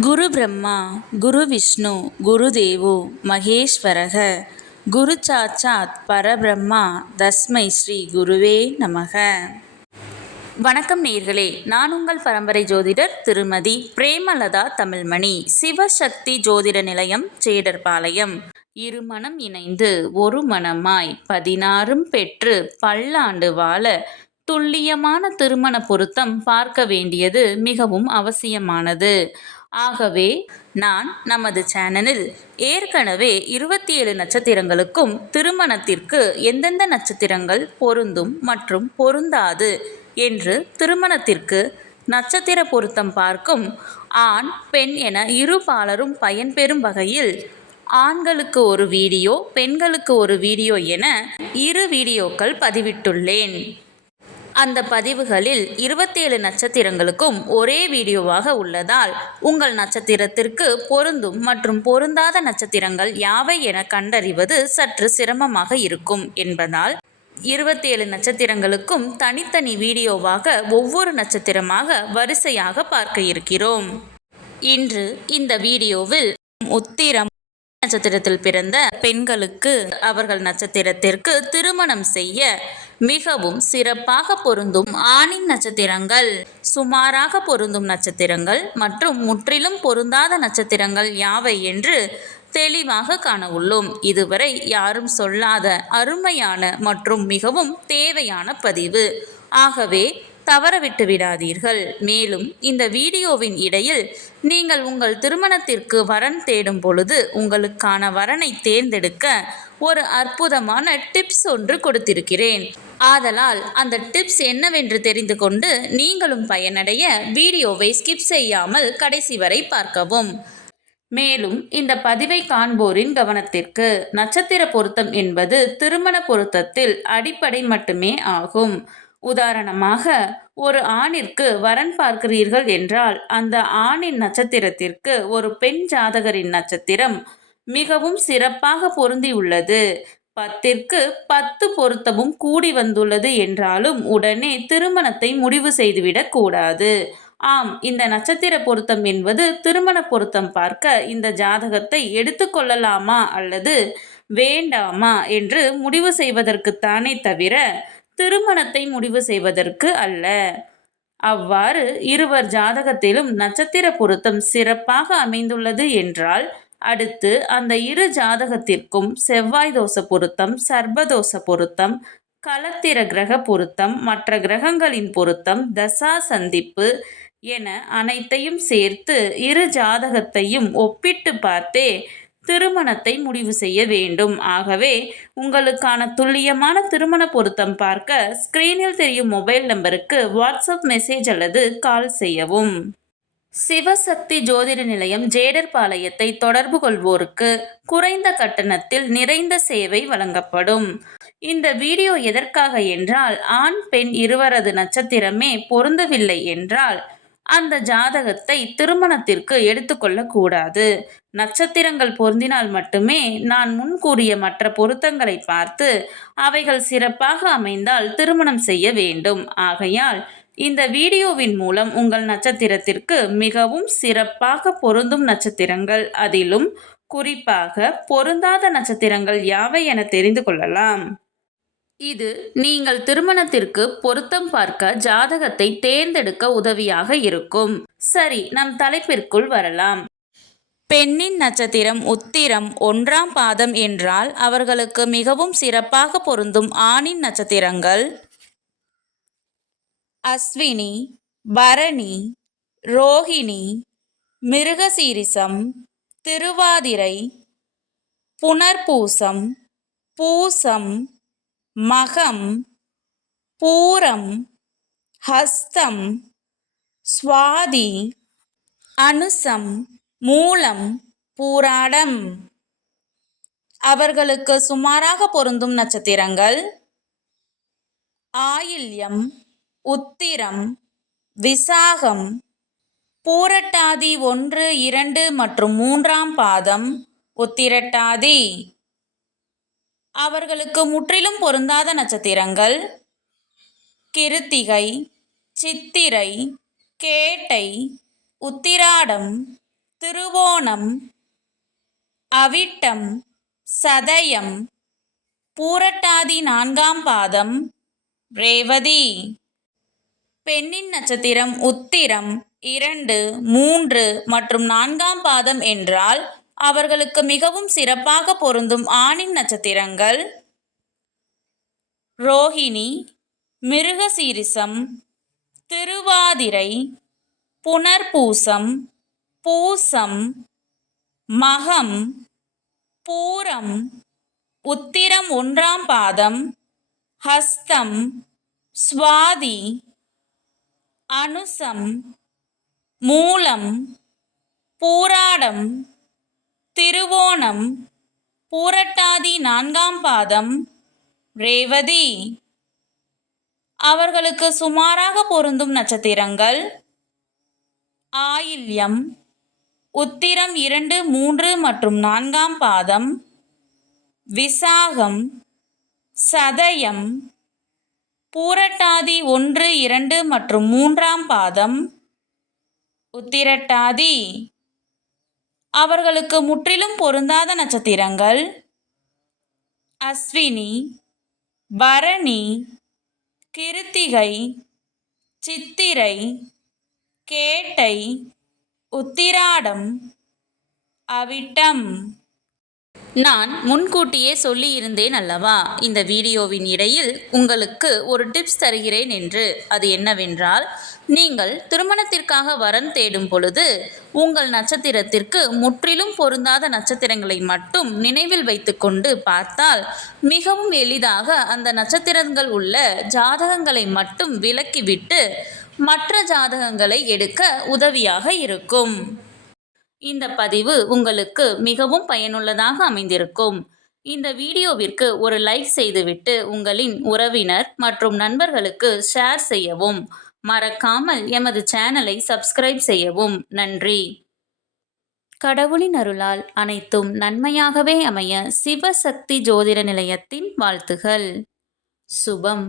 குரு பிரம்மா குரு விஷ்ணு குரு தேவோ மகேஸ்வரக குரு சாட்சாத் பரபிரம்மா தஸ்மை ஸ்ரீ குருவே நமக. வணக்கம் நேயர்களே, நான் உங்கள் பரம்பரை ஜோதிடர் திருமதி பிரேமலதா தமிழ்மணி. சிவசக்தி ஜோதிட நிலையம், ஜேடர்பாளையம். இருமனம் இணைந்து ஒரு மனமாய் 16 பெற்று பல்லாண்டு வாழ துல்லியமான திருமண பொருத்தம் பார்க்க வேண்டியது மிகவும் அவசியமானது. ஆகவே நான் நமது சேனலில் ஏற்கனவே 27 நட்சத்திரங்களுக்கும் திருமணத்திற்கு எந்தெந்த நட்சத்திரங்கள் பொருந்தும் மற்றும் பொருந்தாது என்று திருமணத்திற்கு நட்சத்திர பொருத்தம் பார்க்கும் ஆண் பெண் என இரு பாலரும் பயன்பெறும் வகையில் ஆண்களுக்கு ஒரு வீடியோ, பெண்களுக்கு ஒரு வீடியோ என 2 வீடியோக்கள் பதிவிட்டுள்ளேன். அந்த பதிவுகளில் 27 நட்சத்திரங்களுக்கும் ஒரே வீடியோவாக உள்ளதால் உங்கள் நட்சத்திரத்திற்கு பொருந்தும் மற்றும் பொருந்தாத நட்சத்திரங்கள் யாவை என கண்டறிவது சற்று சிரமமாக இருக்கும் என்பதால் 27 நட்சத்திரங்களுக்கும் தனித்தனி வீடியோவாக ஒவ்வொரு நட்சத்திரமாக வரிசையாக பார்க்க இருக்கிறோம். இன்று இந்த வீடியோவில் உத்திரம் நட்சத்திரத்தில் பிறந்த பெண்களுக்கு அவர்கள் நட்சத்திரத்திற்கு திருமணம் செய்ய மிகவும் சிறப்பாக பொருந்தும் ஆணின் நட்சத்திரங்கள், சுமாராக பொருந்தும் நட்சத்திரங்கள் மற்றும் முற்றிலும் பொருந்தாத நட்சத்திரங்கள் யாவை என்று தெளிவாக காண உள்ளோம். இதுவரை யாரும் சொல்லாத அருமையான மற்றும் மிகவும் தேவையான பதிவு. ஆகவே தவறவிட்டு விடாதீர்கள். மேலும் இந்த வீடியோவின் இடையில் நீங்கள் உங்கள் திருமணத்திற்கு வரன் தேடும் பொழுது உங்களுக்கான வரனை தேர்ந்தெடுக்க ஒரு அற்புதமான டிப்ஸ் ஒன்று கொடுத்திருக்கிறேன். ஆதலால் அந்த டிப்ஸ் என்னவென்று தெரிந்து கொண்டு நீங்களும் பயனடைய வீடியோவை ஸ்கிப் செய்யாமல் கடைசி வரை பார்க்கவும். மேலும் இந்த பதிவை காண்போரின் கவனத்திற்கு, நட்சத்திர பொருத்தம் என்பது திருமண பொருத்தத்தில் அடிப்படை மட்டுமே ஆகும். உதாரணமாக, ஒரு ஆணிற்கு வரன் பார்க்கிறீர்கள் என்றால் அந்த ஆணின் நட்சத்திரத்திற்கு ஒரு பெண் ஜாதகரின் நட்சத்திரம் மிகவும் சிறப்பாக பொருந்தியுள்ளது, 10ற்கு 10 பொருத்தமும் கூடி வந்துள்ளது என்றாலும் உடனே திருமணத்தை முடிவு செய்துவிடக் கூடாது. ஆம், இந்த நட்சத்திர பொருத்தம் என்பது திருமண பொருத்தம் பார்க்க இந்த ஜாதகத்தை எடுத்துக்கொள்ளலாமா அல்லது வேண்டாமா என்று முடிவு செய்வதற்குத்தானே தவிர திருமணத்தை முடிவு செய்வதற்கு அல்ல. அவ்வாறு இருவர் ஜாதகத்திலும் நட்சத்திர பொருத்தம் சிறப்பாக அமைந்துள்ளது என்றால் அடுத்து அந்த இரு ஜாதகத்திற்கும் செவ்வாய் தோஷ பொருத்தம், சர்ப்பதோஷ பொருத்தம், களத்திர கிரக பொருத்தம், மற்ற கிரகங்களின் பொருத்தம், தசா சந்திப்பு என அனைத்தையும் சேர்த்து இரு ஜாதகத்தையும் ஒப்பிட்டு பார்த்தே திருமணத்தை முடிவு செய்ய வேண்டும். ஆகவே உங்களுக்கான துல்லியமான திருமண பொருத்தம் பார்க்க ஸ்கிரீனில் தெரியும் மொபைல் நம்பருக்கு வாட்ஸ்அப் மெசேஜ் அல்லது கால் செய்யவும். சிவசக்தி ஜோதிட நிலையம், ஜேடர்பாளையத்தை தொடர்பு கொள்வோருக்கு குறைந்த கட்டணத்தில் நிறைந்த சேவை வழங்கப்படும். இந்த வீடியோ எதற்காக என்றால், ஆண் பெண் இருவரது நட்சத்திரமே பொருந்தவில்லை என்றால் அந்த ஜாதகத்தை திருமணத்திற்கு எடுத்துக்கொள்ளக்கூடாது. நட்சத்திரங்கள் பொருந்தினால் மட்டுமே நான் முன் கூறிய மற்ற பொருத்தங்களை பார்த்து அவைகள் சிறப்பாக அமைந்தால் திருமணம் செய்ய வேண்டும். ஆகையால் இந்த வீடியோவின் மூலம் உங்கள் நட்சத்திரத்திற்கு மிகவும் சிறப்பாக பொருந்தும் நட்சத்திரங்கள், அதிலும் குறிப்பாக பொருந்தாத நட்சத்திரங்கள் யாவை என தெரிந்து கொள்ளலாம். இது நீங்கள் திருமணத்திற்கு பொருத்தம் பார்க்க ஜாதகத்தை தேர்ந்தெடுக்க உதவியாக இருக்கும். சரி, நம் தலைப்பிற்குள் வரலாம். பெண்ணின் நட்சத்திரம் உத்திரம் 1ஆம் பாதம் என்றால் அவர்களுக்கு மிகவும் சிறப்பாக பொருந்தும் ஆணின் நட்சத்திரங்கள் அஸ்வினி, பரணி, ரோஹிணி, மிருகசீரிசம், திருவாதிரை, புனர்பூசம், பூசம், மகம், பூரம், ஹஸ்தம், சுவாதி, அனுசம், மூலம், பூராடம். அவர்களுக்கு சுமாராக பொருந்தும் நட்சத்திரங்கள் ஆயில்யம், உத்திரம், விசாகம், பூரட்டாதி 1, 2 மற்றும் 3ஆம் பாதம், உத்திரட்டாதி. அவர்களுக்கு முற்றிலும் பொருந்தாத நட்சத்திரங்கள் கிருத்திகை, சித்திரை, கேட்டை, உத்திராடம், திருவோணம், அவிட்டம், சதயம், பூரட்டாதி 4ஆம் பாதம், ரேவதி. பெண்ணின் நட்சத்திரம் உத்திரம் 2, 3 மற்றும் 4ஆம் பாதம் என்றால் அவர்களுக்கு மிகவும் சிறப்பாக பொருந்தும் ஆணின் நட்சத்திரங்கள் ரோஹிணி, மிருகசீரிசம், திருவாதிரை, புனர்பூசம், பூசம், மகம், பூரம், உத்திரம் 1ஆம் பாதம், ஹஸ்தம், சுவாதி, அனுசம், மூலம், பூராடம், திருவோணம், பூரட்டாதி 4ஆம் பாதம், ரேவதி. அவர்களுக்கு சுமாராக பொருந்தும் நட்சத்திரங்கள் ஆயில்யம், உத்திரம் 2, 3 மற்றும் 4ஆம் பாதம், விசாகம், சதயம், பூரட்டாதி 1, 2 மற்றும் 3ஆம் பாதம், உத்திரட்டாதி. அவர்களுக்கு முற்றிலும் பொருந்தாத நட்சத்திரங்கள் அஸ்வினி, பரணி, கிருத்திகை, சித்திரை, கேட்டை, உத்திராடம், அவிட்டம். நான் முன்கூட்டியே சொல்லியிருந்தேன் அல்லவா, இந்த வீடியோவின் இடையில் உங்களுக்கு ஒரு டிப்ஸ் தருகிறேன் என்று. அது என்னவென்றால், நீங்கள் திருமணத்திற்காக வரன் தேடும் பொழுது உங்கள் நட்சத்திரத்திற்கு முற்றிலும் பொருந்தாத நட்சத்திரங்களை மட்டும் நினைவில் வைத்துக்கொண்டு பார்த்தால் மிகவும் எளிதாக அந்த நட்சத்திரங்கள் உள்ள ஜாதகங்களை மட்டும் விலக்கிவிட்டு மற்ற ஜாதகங்களை எடுக்க உதவியாக இருக்கும். இந்த பதிவு உங்களுக்கு மிகவும் பயனுள்ளதாக அமைந்திருக்கும். இந்த வீடியோவிற்கு ஒரு லைக் செய்துவிட்டு உங்களின் உறவினர் மற்றும் நண்பர்களுக்கு ஷேர் செய்யவும். மறக்காமல் எமது சேனலை சப்ஸ்கிரைப் செய்யவும். நன்றி. கடவுளின் அருளால் அனைத்தும் நன்மையாகவே அமைய சிவசக்தி ஜோதிட நிலையத்தின் வாழ்த்துகள். சுபம்.